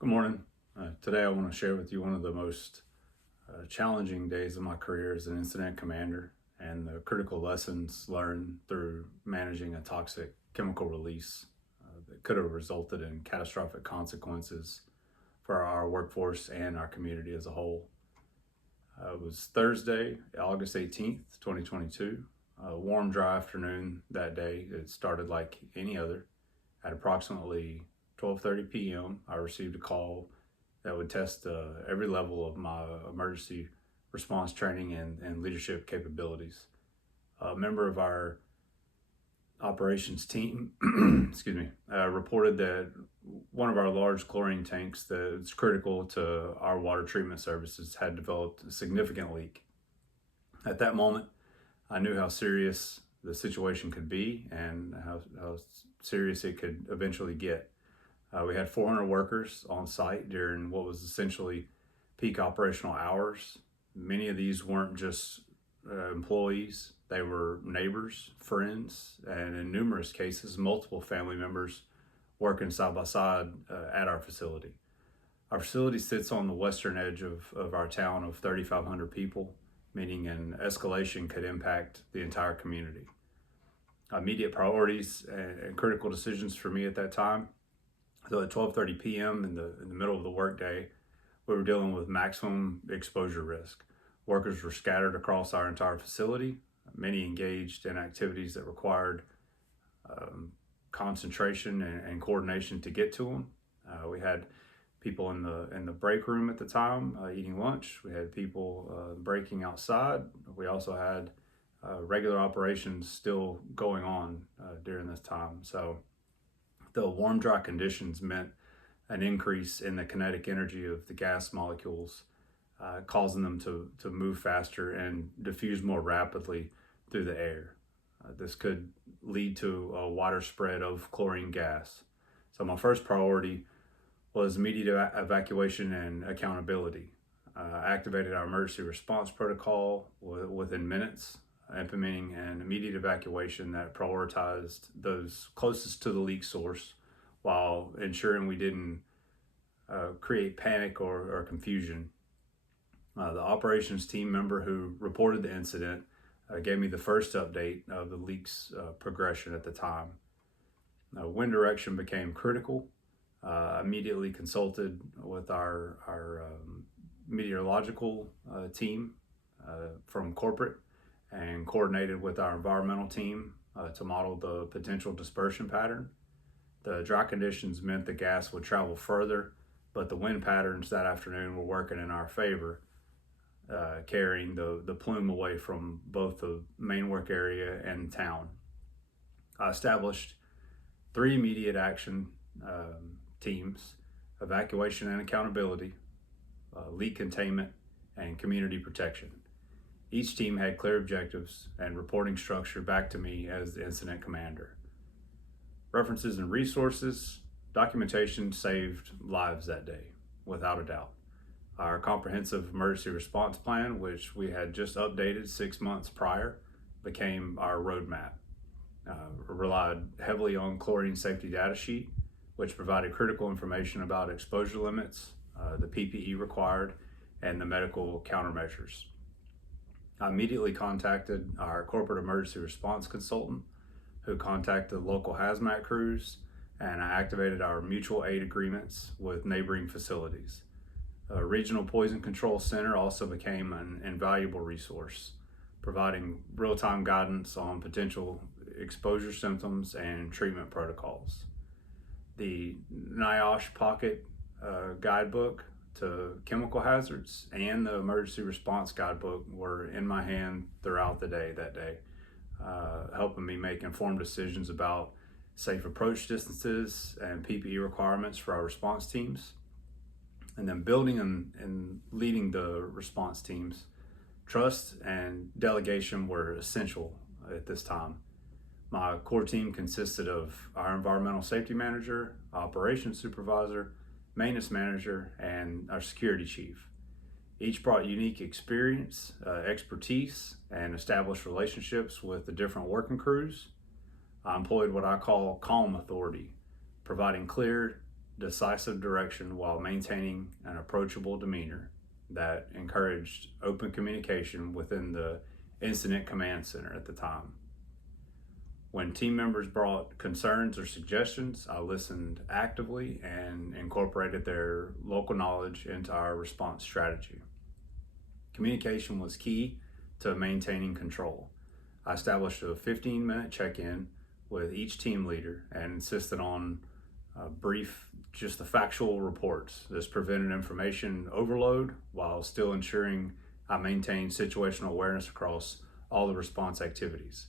Good morning. Today I want to share with you one of the most challenging days of my career as an incident commander and the critical lessons learned through managing a toxic chemical release that could have resulted in catastrophic consequences for our workforce and our community as a whole. It was Thursday, August 18th, 2022. A warm, dry afternoon that day. It started like any other. At approximately 12:30 p.m., I received a call that would test every level of my emergency response training and leadership capabilities. A member of our operations team, excuse me, reported that one of our large chlorine tanks that's critical to our water treatment services had developed a significant leak. At that moment, I knew how serious the situation could be and how serious it could eventually get. We had 400 workers on site during what was essentially peak operational hours. Many of these weren't just employees, they were neighbors, friends, and in numerous cases, multiple family members working side by side at our facility. Our facility sits on the western edge of our town of 3,500 people, meaning an escalation could impact the entire community. Immediate priorities and critical decisions for me at that time. So at 12:30 p.m. in the middle of the workday, we were dealing with maximum exposure risk. Workers were scattered across our entire facility, many engaged in activities that required concentration and coordination to get to them. We had people in the break room at the time eating lunch. We had people breaking outside. We also had regular operations still going on during this time. So the warm, dry conditions meant an increase in the kinetic energy of the gas molecules, causing them to move faster and diffuse more rapidly through the air. This could lead to a wider spread of chlorine gas. So my first priority was immediate evacuation and accountability. I activated our emergency response protocol within minutes, implementing an immediate evacuation that prioritized those closest to the leak source while ensuring we didn't create panic or confusion. The operations team member who reported the incident gave me the first update of the leak's progression at the time. Wind direction became critical. Immediately consulted with our meteorological team from corporate and coordinated with our environmental team to model the potential dispersion pattern. The dry conditions meant the gas would travel further, but the wind patterns that afternoon were working in our favor, carrying the plume away from both the main work area and town. I established 3 immediate action teams: evacuation and accountability, leak containment, and community protection. Each team had clear objectives and reporting structure back to me as the incident commander. References and resources, documentation saved lives that day, without a doubt. Our comprehensive emergency response plan, which we had just updated 6 months prior, became our roadmap. Relied heavily on chlorine safety data sheet, which provided critical information about exposure limits, the PPE required, and the medical countermeasures. I immediately contacted our corporate emergency response consultant, who contacted local hazmat crews, and I activated our mutual aid agreements with neighboring facilities. A regional poison control center also became an invaluable resource, providing real-time guidance on potential exposure symptoms and treatment protocols. The NIOSH Pocket guidebook to chemical hazards and the emergency response guidebook were in my hand throughout the day that day, helping me make informed decisions about safe approach distances and PPE requirements for our response teams. And then building and leading the response teams, trust and delegation were essential at this time. My core team consisted of our environmental safety manager, operations supervisor, maintenance manager, and our security chief. Each brought unique experience, expertise, and established relationships with the different working crews. I employed what I call calm authority, providing clear, decisive direction while maintaining an approachable demeanor that encouraged open communication within the incident command center at the time. When team members brought concerns or suggestions, I listened actively and incorporated their local knowledge into our response strategy. Communication was key to maintaining control. I established a 15-minute check-in with each team leader and insisted on brief, just the factual reports. This prevented information overload while still ensuring I maintained situational awareness across all the response activities.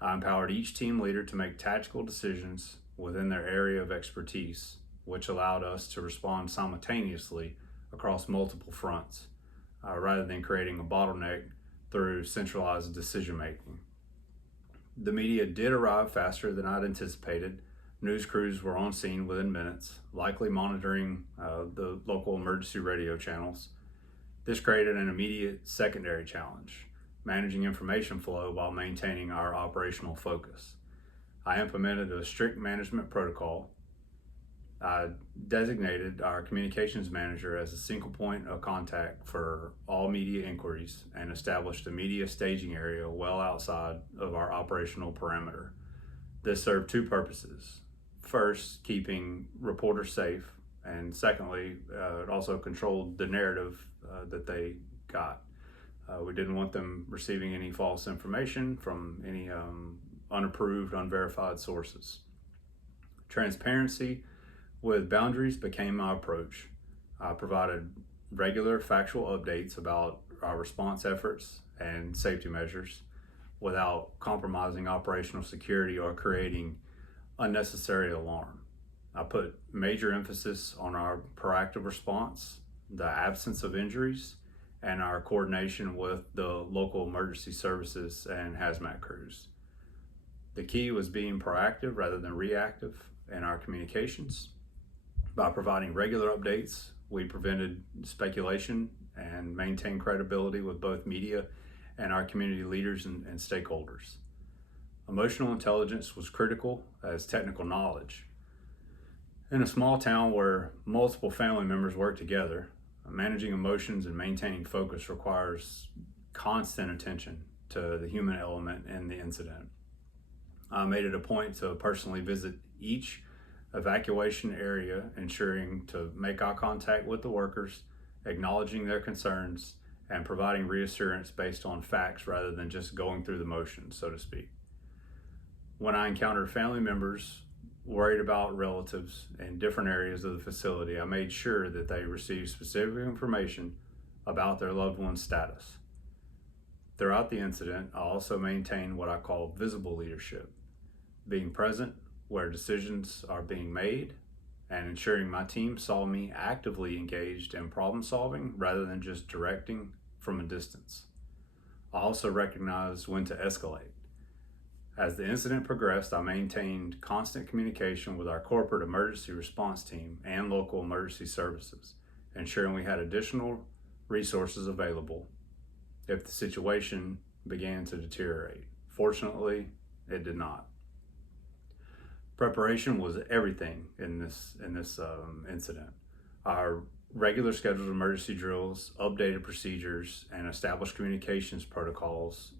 I empowered each team leader to make tactical decisions within their area of expertise, which allowed us to respond simultaneously across multiple fronts, rather than creating a bottleneck through centralized decision making. The media did arrive faster than I'd anticipated. News crews were on scene within minutes, likely monitoring the local emergency radio channels. This created an immediate secondary challenge, managing information flow while maintaining our operational focus. I implemented a strict management protocol. I designated our communications manager as a single point of contact for all media inquiries and established a media staging area well outside of our operational perimeter. This served two purposes. First, keeping reporters safe, and secondly, it also controlled the narrative that they got. We didn't want them receiving any false information from any unapproved, unverified sources. Transparency with boundaries became my approach. I provided regular factual updates about our response efforts and safety measures without compromising operational security or creating unnecessary alarm. I put major emphasis on our proactive response, the absence of injuries, and our coordination with the local emergency services and hazmat crews. The key was being proactive rather than reactive in our communications. By providing regular updates, we prevented speculation and maintained credibility with both media and our community leaders and stakeholders. Emotional intelligence was critical as technical knowledge. In a small town where multiple family members work together, managing emotions and maintaining focus requires constant attention to the human element in the incident. I made it a point to personally visit each evacuation area, ensuring to make eye contact with the workers, acknowledging their concerns, and providing reassurance based on facts rather than just going through the motions, so to speak. When I encountered family members worried about relatives in different areas of the facility, I made sure that they received specific information about their loved one's status. Throughout the incident, I also maintained what I call visible leadership, being present where decisions are being made and ensuring my team saw me actively engaged in problem solving rather than just directing from a distance. I also recognized when to escalate. As the incident progressed, I maintained constant communication with our corporate emergency response team and local emergency services, ensuring we had additional resources available if the situation began to deteriorate. Fortunately, it did not. Preparation was everything in this incident. Our regular scheduled emergency drills, updated procedures, and established communications protocols,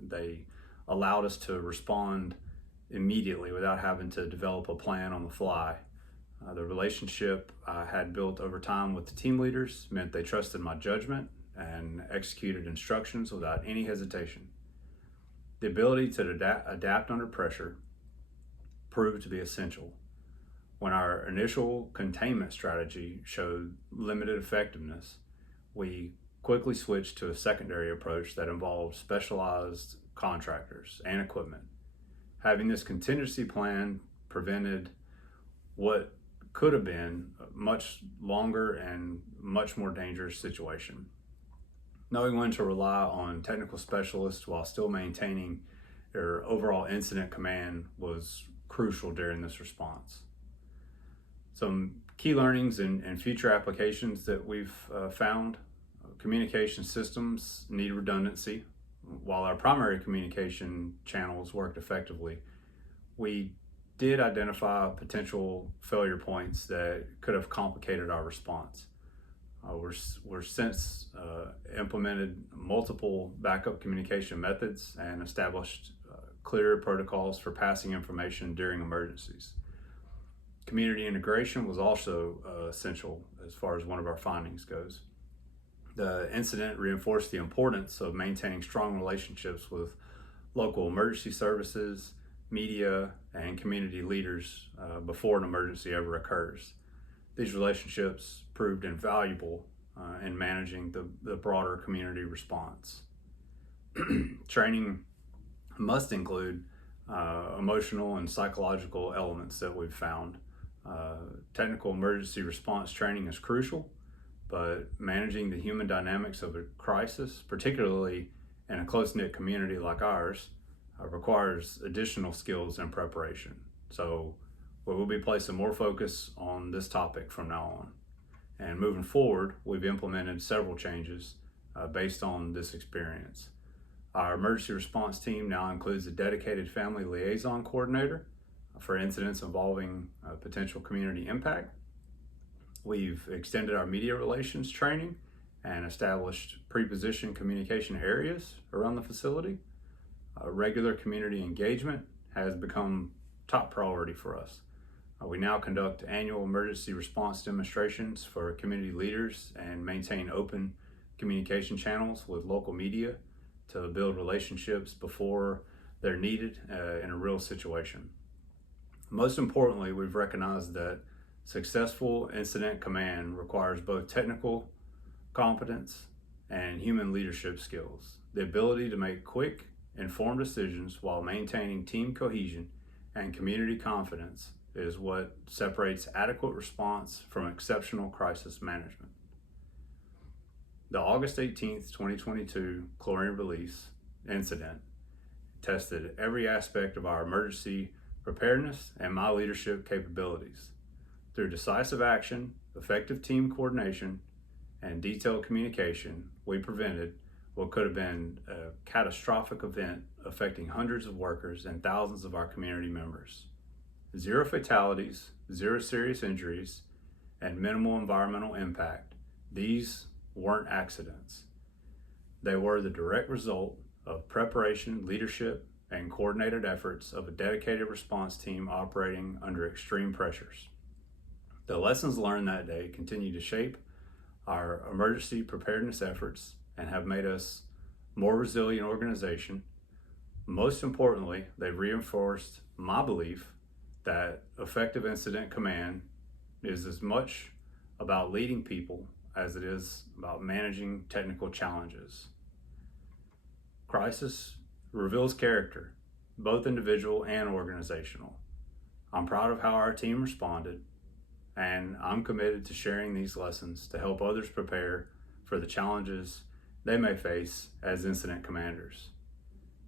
they allowed us to respond immediately without having to develop a plan on the fly. The relationship I had built over time with the team leaders meant they trusted my judgment and executed instructions without any hesitation. The ability to adapt under pressure proved to be essential. When our initial containment strategy showed limited effectiveness, we quickly switched to a secondary approach that involved specialized contractors and equipment. Having this contingency plan prevented what could have been a much longer and much more dangerous situation. Knowing when to rely on technical specialists while still maintaining their overall incident command was crucial during this response. Some key learnings and future applications that we've found: communication systems need redundancy. While our primary communication channels worked effectively, we did identify potential failure points that could have complicated our response. We're since implemented multiple backup communication methods and established clear protocols for passing information during emergencies. Community integration was also essential as far as one of our findings goes. The incident reinforced the importance of maintaining strong relationships with local emergency services, media, and community leaders before an emergency ever occurs. These relationships proved invaluable in managing the broader community response. Training must include emotional and psychological elements that we've found. Technical emergency response training is crucial, but managing the human dynamics of a crisis, particularly in a close-knit community like ours, requires additional skills and preparation. So we will be placing more focus on this topic from now on. And moving forward, we've implemented several changes based on this experience. Our emergency response team now includes a dedicated family liaison coordinator for incidents involving potential community impact. We've extended our media relations training and established pre-positioned communication areas around the facility. Regular community engagement has become top priority for us. We now conduct annual emergency response demonstrations for community leaders and maintain open communication channels with local media to build relationships before they're needed in a real situation. Most importantly, we've recognized that successful incident command requires both technical competence and human leadership skills. The ability to make quick, informed decisions while maintaining team cohesion and community confidence is what separates adequate response from exceptional crisis management. The August 18th, 2022 chlorine release incident tested every aspect of our emergency preparedness and my leadership capabilities. Through decisive action, effective team coordination, and detailed communication, we prevented what could have been a catastrophic event affecting hundreds of workers and thousands of our community members. 0 fatalities, 0 serious injuries, and minimal environmental impact. These weren't accidents. They were the direct result of preparation, leadership, and coordinated efforts of a dedicated response team operating under extreme pressures. The lessons learned that day continue to shape our emergency preparedness efforts and have made us a more resilient organization. Most importantly, they've reinforced my belief that effective incident command is as much about leading people as it is about managing technical challenges. Crisis reveals character, both individual and organizational. I'm proud of how our team responded, and I'm committed to sharing these lessons to help others prepare for the challenges they may face as incident commanders.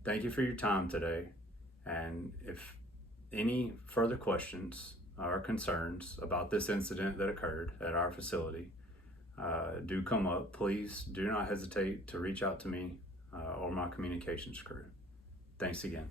Thank you for your time today, and if any further questions or concerns about this incident that occurred at our facility do come up, please do not hesitate to reach out to me or my communications crew. Thanks again.